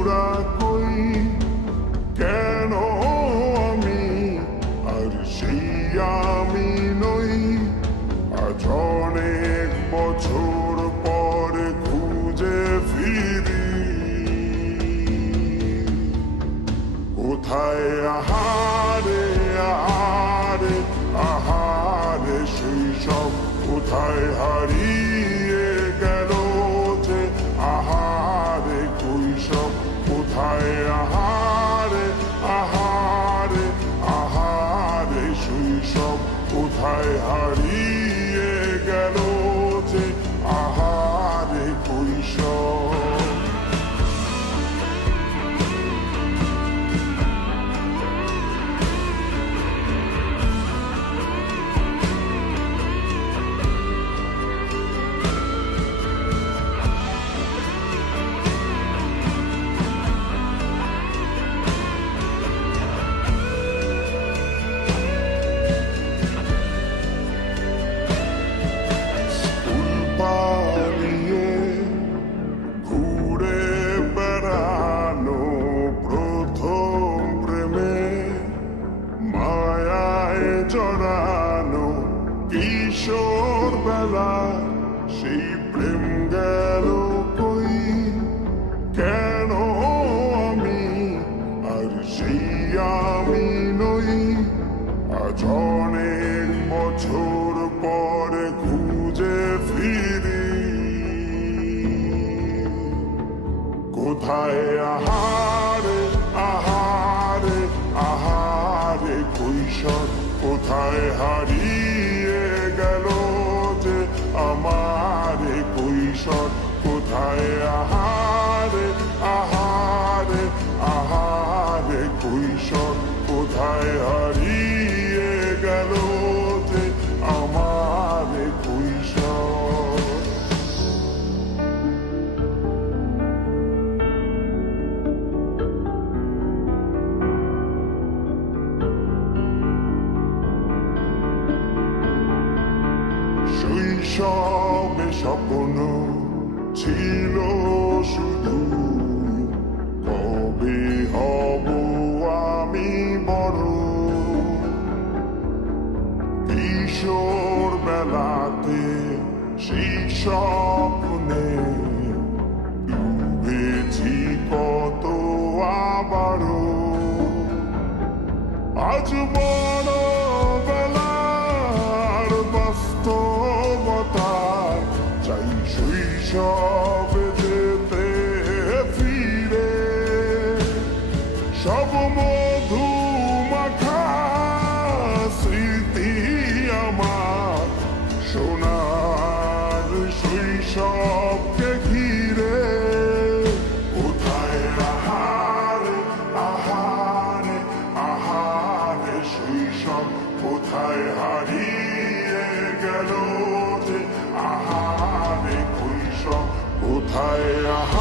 বন্ধুরা কই, কেন আমি আর সেই আমি নই? আজ অনেক বছর পরে খুঁজে ফিরি, কোথায় আহারে আহারে আহারে শৈশব, কোথায় হারিয়ে গেল যে আহারে কৈশব? কোথায় আহারে আহারে আহারে শৈশব, কোথায় হারিয়ে গেল যে আহারে কৈশব? জড়ানো কিশোর বেলা, সেই প্রেম গেল কই, কেন আমি আর সেই আমি নই? আজ অনেক বছর পরে খুঁজে ফিরি, কোথায় আহারে আহারে আহারে কৈশোর, কোথায় হারিয়ে গেল যে আমার কৈশোর? কোথায় আহারে আহারে আহারে কৈশোর, কোথায় হারিয়ে গেল যে আমার কৈশোর? শৈশবে স্বপ্ন ছিল শুধু, কবে হব আমি বড়? কিশোর বেলাতে সেই স্বপ্নে ডুবেছি কত আবারও, আজ বড় বেলার বাস্তবতা চাই শৈশবে যেতে ফিরে, সব মধু মাখা স্মৃতি আমার সোনার শৈশবকে ঘিরে, কোথায় আহারে আহারে আহারে শৈশব, কোথায় হারিয়ে গেল যে আহারে কৈশব? কোথায় আহারে